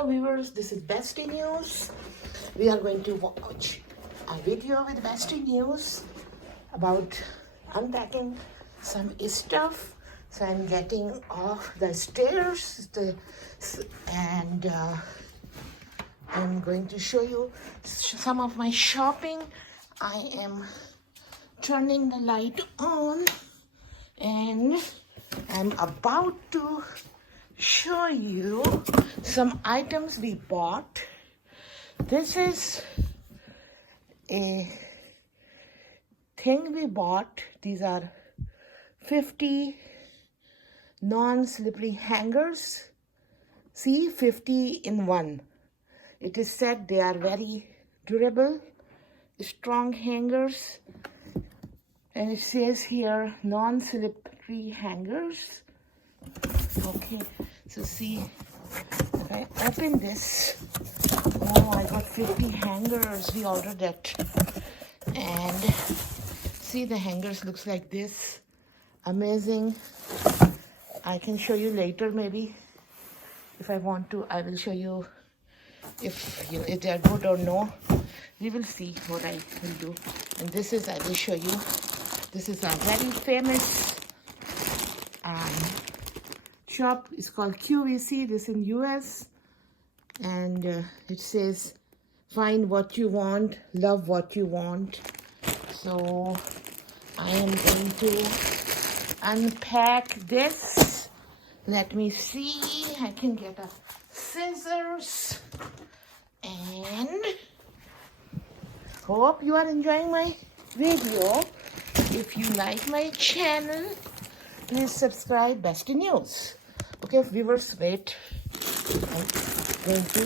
Hello viewers, this is Bestinews. We are going to watch a video with Bestinews about unpacking some stuff. So I'm getting off the stairs and I'm going to show you some of my shopping. I am turning the light on and I'm about to show you some items we bought. This is a thing we bought. These are 50 non-slippery hangers. See, 50 in one. It is said they are very durable, strong hangers. And it says here, non-slippery hangers. Okay, so see, if I open this, oh, I got 50 hangers. We ordered it. And see, the hangers looks like this. Amazing. I can show you later, maybe. If I want to, I will show you if they're good or no. We will see what I will do. And this is, I will show you. This is a very famous shop. It's called QVC. This in US, and it says find what you want, love what you want. So I am going to unpack this. Let me see. I can get a scissors, and hope you are enjoying my video. If you like my channel, please subscribe. Bestinews. Okay, viewers, wait. I'm going to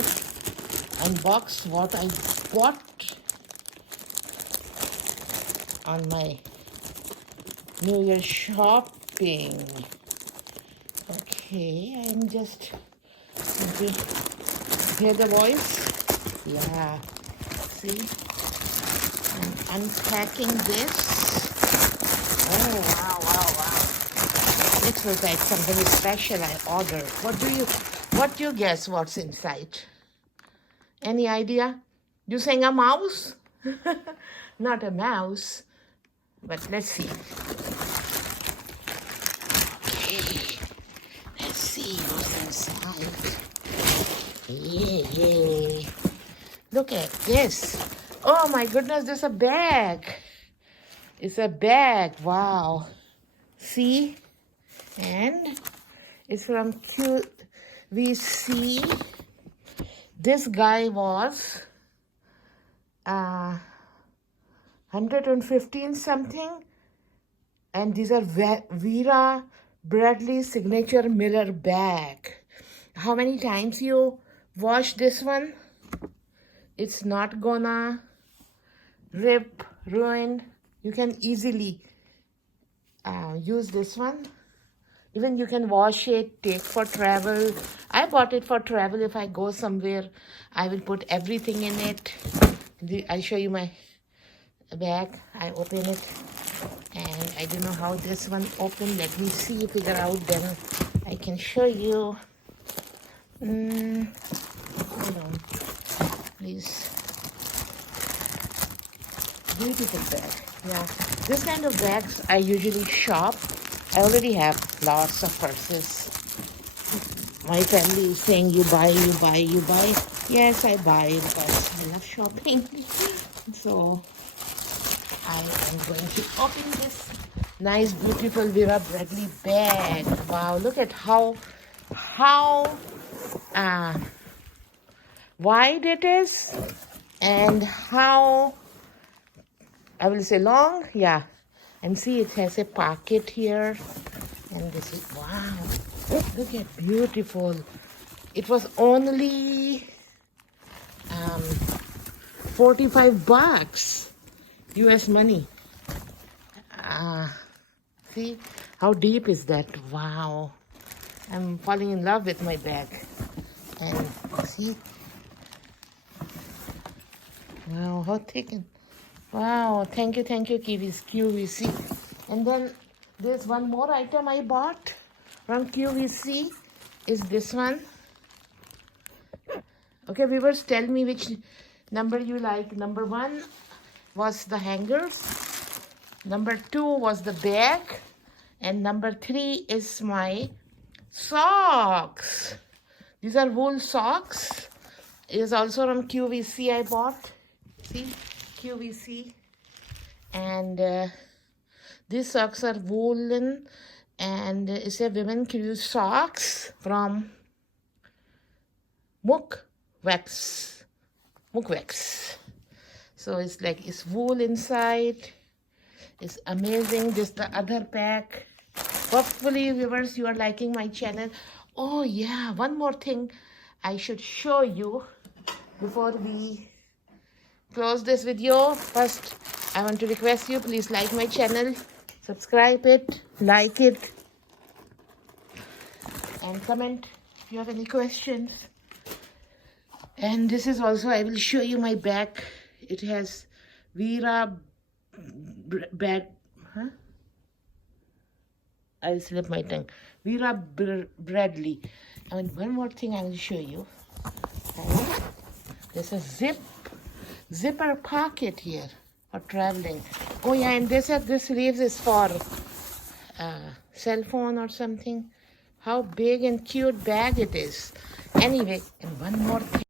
unbox what I bought on my New Year shopping. Okay, I'm just going to hear the voice. Yeah, see, I'm unpacking this. Oh, wow. This was like something special I ordered. What do you guess what's inside? Any idea? You saying a mouse? Not a mouse, but let's see. Okay, let's see what's inside. Yeah. Look at this. Oh my goodness, there's a bag. It's a bag, wow. See? And it's from QVC. This guy was 115 something. And these are Vera Bradley signature mirror bag. How many times you wash this one? It's not gonna rip, ruin. You can easily use this one. Even you can wash it, take for travel. I bought it for travel. If I go somewhere, I will put everything in it. I'll show you my bag. I open it, and I don't know how this one opened. Let me see, figure out, then I can show you. Hold on, please. Beautiful bag. Yeah, this kind of bags I usually shop. I already have lots of purses. My family is saying you buy. Yes, I buy because I love shopping. So I am going to open this nice, beautiful Vera Bradley bag. Wow, look at how wide it is and how, I will say, long. Yeah. And see, it has a pocket here. And this is, wow. Look at beautiful. It was only 45 bucks US money. See, how deep is that? Wow. I'm falling in love with my bag. And see, wow, how thick and wow, thank you, QVC. And then there's one more item I bought from QVC, is this one. Okay, viewers, tell me which number you like. Number 1 was the hangers. Number 2 was the bag. And number 3 is my socks. These are wool socks. It is also from QVC I bought. See, QVC. And these socks are woolen. And it's a women crew socks from Mook Wax. So it's like, it's wool inside. It's amazing. This is the other pack. Hopefully, viewers, you are liking my channel. Oh yeah, one more thing I should show you before we close this video. First, I want to request you, please like my channel, subscribe it, like it, and comment if you have any questions. And this is also, I will show you my bag. It has Vera I slipped my tongue. Vera Bradley. And one more thing I will show you. There's a zipper pocket here for traveling. Oh yeah, and this sleeves is for cell phone or something. How big and cute bag it is. Anyway, and one more thing.